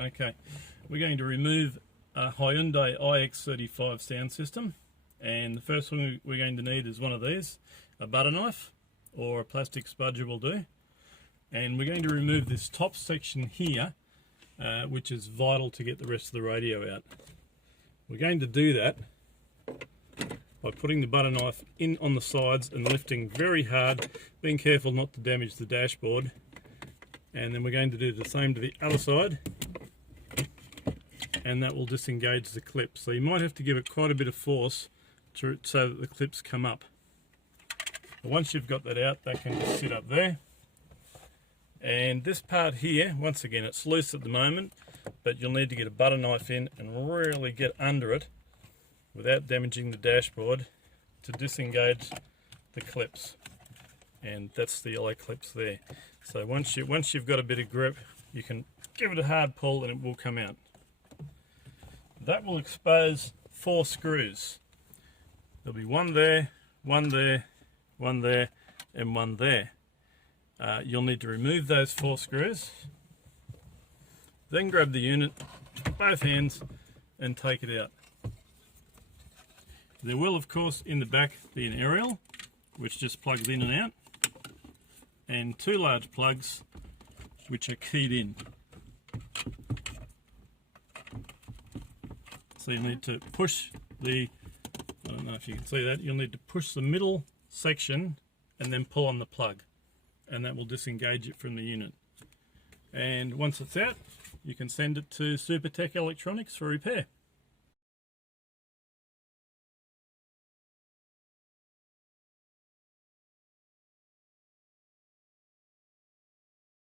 Okay, we're going to remove a Hyundai ix35 sound system, and the first thing we're going to need is one of these, a butter knife or a plastic spudger will do, and we're going to remove this top section here, which is vital to get the rest of the radio out. We're going to do that by putting the butter knife in on the sides and lifting very hard, being careful not to damage the dashboard, and then we're going to do the same to the other side, and that will disengage the clip. So you might have to give it quite a bit of force so that the clips come up. But once you've got that out, that can just sit up there. And this part here, once again, it's loose at the moment, but you'll need to get a butter knife in and really get under it without damaging the dashboard to disengage the clips. And that's the yellow clips there. So once you've got a bit of grip, you can give it a hard pull and it will come out. That will expose 4 screws. There'll be one there, one there, one there, and one there. You'll need to remove those 4 screws, then grab the unit, both hands, and take it out. There will, of course, in the back be an aerial, which just plugs in and out, and 2 large plugs, which are keyed in. So you'll need to push the, I don't know if you can see that, you'll need to push the middle section and then pull on the plug, and that will disengage it from the unit. And once it's out, you can send it to Supertech Electronics for repair.